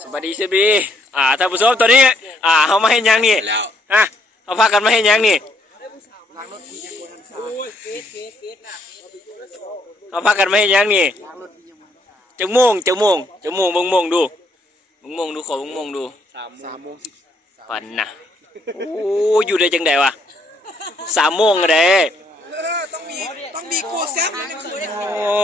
สวัสดีเชฟบีอ่าท่านผู้ชมตอนนี้ อ่าเขามาให้ยังนี่แล้วฮะเขาพากันมาให้ยังนี่เขาพากันมาให้ยังนี่จังโมงจังโมงจังโมงเบิ่งโมงดูเบิ่งโมงดูขอเบิ่งโมงดูสามสามโมงสิปันนะโอ้อยู่ได้จังไดวะสามโมงอะเด้ต้องมีต้องมีกูแซมเลยนะคือโอ้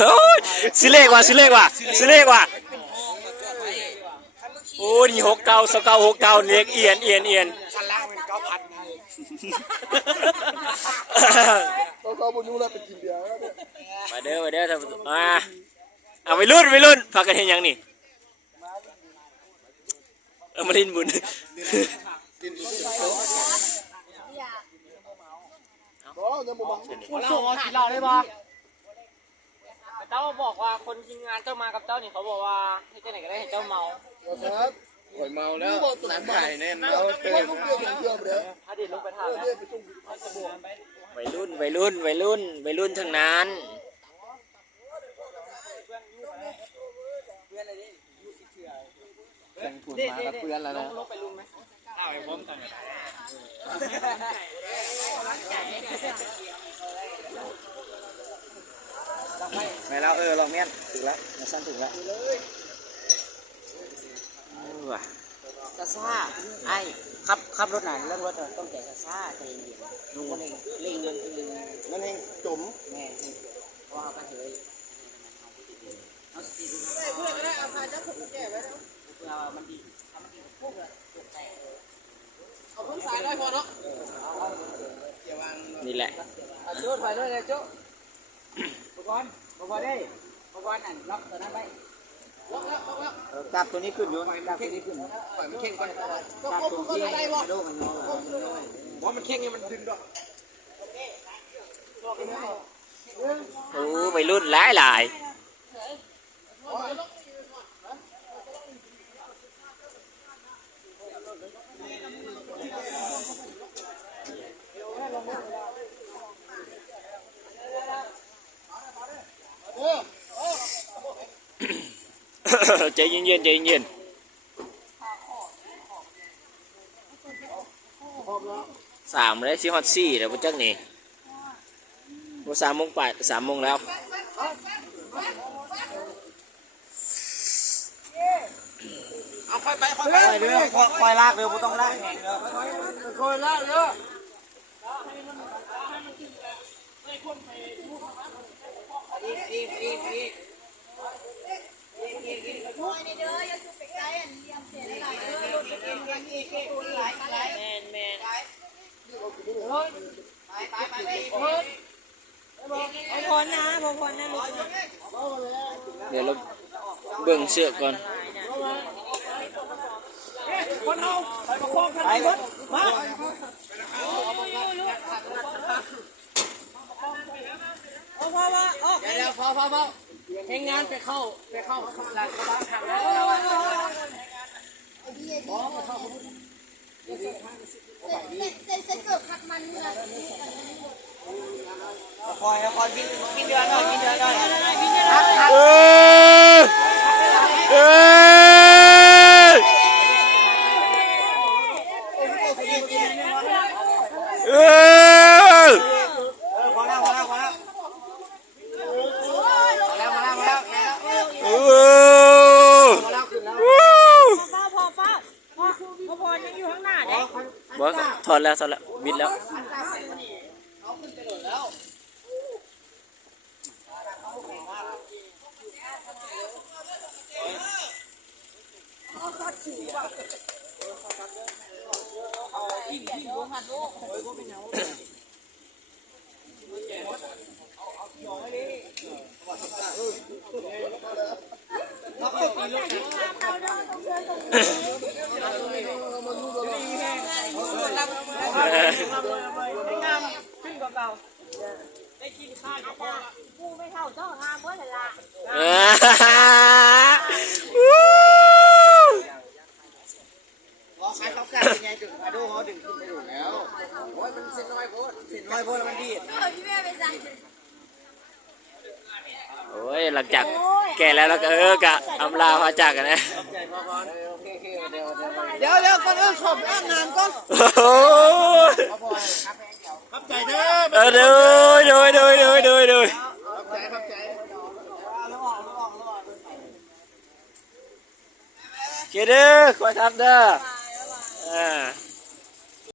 โอ้ยสิเลขว่ะสิเลขว่ะสิเลขว่ะโอ้นี่หกเก้าสเก้าหกเก้าเลขเอียนเอียนเอียนชั้นล่างเป็นเก้าพันไงเขาเขาบนนู้นแล้วไปกินเบียร์แล้วเนี่ยมาเด้อมาเด้อท่านผู้ชมอ่าเอาไปรุ่นไปรุ่นพากันเห็นยังนี่เอามาเล่นบุญก็ยังบ่บังเรากินเหล้าได้ปะเจ้า บอกว่าคนทีมงานเจ้ามากับเจ้านี่เขาบอกว่าให้เจ้าไหนก็ได้ให้เจ้าเมาครับข่อยเมาแล้วน้ำไข่แน่นเราเตะลูกเรือถึงเรือไปแล้วถ้าดินลงไปท่าแล้วเรือไปจุ่มวัยรุ่นวัยรุ่นวัยรุ่นวัยรุ่นทั้งนั้นแต่งฝุ่นมากับเพื่อนแล้วนะลงไปลุงไหมไม่ แล้วเออลองเมียนถึงแล้วมาสั้นถึงแล้วว่ะซาซ่าไอ้ขับขับรถไหนเรื่องรถต้องใจซาซ่าใจเย็นลุงก็เลยเร่งเงินคือนั่นเองจมแม่เพราะว่าก็เฉยเอาสติดูเพื่อนก็ได้เอาพาเจ้าคนแก่ไว้แล้วเพื่อมันดีทำมันดีพวกเลยตกใจเอาพุ่งสายได้พอเนาะนี่แหละโจ้ถอยเลยโจ้ อุปกรณ์อุปกรณ์ได้อุปกรณ์นั่นล็อกตัวนั้นไว้ล็อกแล้วล็อกแล้วจับตัวนี้ขึ้นอยู่จับตัวนี้ขึ้นปล่อยมันเข่งก่อนจับตัวที่ให้โดมันงอเพราะมันเข่งไงมันดึงดอกโอ้วัยรุ่นหลายหลาย ใจเย็นๆใจเย็นสามเลยสิฮอตสี่แล้วพวกจักนี่ว่าสามโมงแปดสามโมงแล้วเอาค่อยไปค่อยไปเรือค่อยลากเรือไม่ต้องลากแหงเรือค่อยลากเยอ ะ เดี๋ยวเราเบิ่งเสือกก่อน เดี๋ยวพอพอพอ เฮงงานไปเข้าไปเข้าหลังกระบะทางแล้วใส่ใส่เกือบขัดมันเลยคอยคอยกินกินเดือนหน่อยกินเดือนหน่อยเออเออเออแล้วพอแล้วพอแล้วแล้วมาแล้วมาแล้ว เออ ป้าพอป้าพอพอพอยังอยู่ข้างหน้าเด้ บ อดแล้วถอดแล้วบิดแล้วขึ้นกว่าเก่าได้ กินข้าวพอกูไม่เท่าเจ้างามเมื่อไหร่ละเออวู้ขอขายข้าวไก่ยังไงถึงมาดูเขาดึงขึ้นไปดูแล้วโอ้ยมันเส้นน้อยโพดเส้นน้อยโพดแล้วมันดีเออที่แม่ไปใส่ โอ้ยหลังจากแก่แล้วแล้วก็เออกะอำลาพาจากกันนะเดี๋ยวเดี๋ยวก่อนอื่นขอบอ้างน้ำก่อนโอ้ยขับใจเด้อเออเดูดูดูดูดูดูขับใจขับใจเกเด้อคอยทำเด้ออ่า